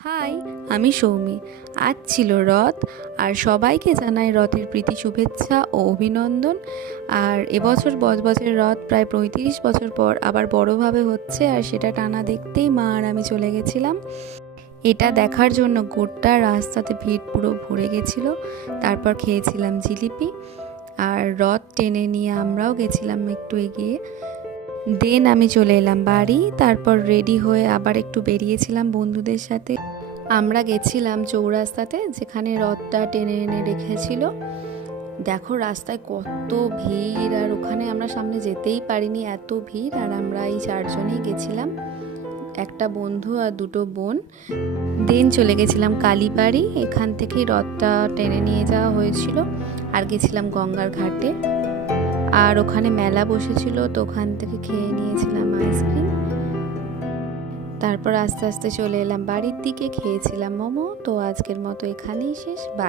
High, আমি সৌমি। আজ ছিল রথ, আর সবাইকে জানাই রথের প্রীতি শুভেচ্ছা ও অভিনন্দন। আর এবছর বজবজের রথ প্রায় 35 বছর পর আবার বড়োভাবে হচ্ছে, আর সেটা টানা দেখতেই মা আর আমি চলে গেছিলাম। এটা দেখার জন্য গোটা রাস্তাতে ভিড় পুরো ভরে গেছিল। তারপর খেয়েছিলাম জিলিপি, আর রথ টেনে নিয়ে আমরাও গেছিলাম একটু এগিয়ে। দেন আমি চলে এলাম বাড়ি। তারপর রেডি হয়ে আবার একটু বেরিয়েছিলাম বন্ধুদের সাথে। আমরা গেছিলাম চৌরাস্তাতে, যেখানে রথটা টেনে এনে রেখেছিল। দেখো রাস্তায় কত ভিড়, আর ওখানে আমরা সামনে যেতেই পারিনি, এত ভিড়। আর আমরা এই 4জনই গেছিলাম, একটা বন্ধু আর দুটো বোন। দেন চলে গেছিলাম কালীবাড়ি, এখান থেকেই রথটা টেনে নিয়ে যাওয়া হয়েছিল। আর গেছিলাম গঙ্গার ঘাটে, আর ওখানে মেলা বসেছিল, তো ওখান থেকে খেয়ে নিয়েছিলাম আইসক্রিম। তারপর আস্তে আস্তে চলে এলাম বাড়ির দিকে, খেয়েছিলাম মোমো। তো আজকের মতো এখানেই শেষ, বাই।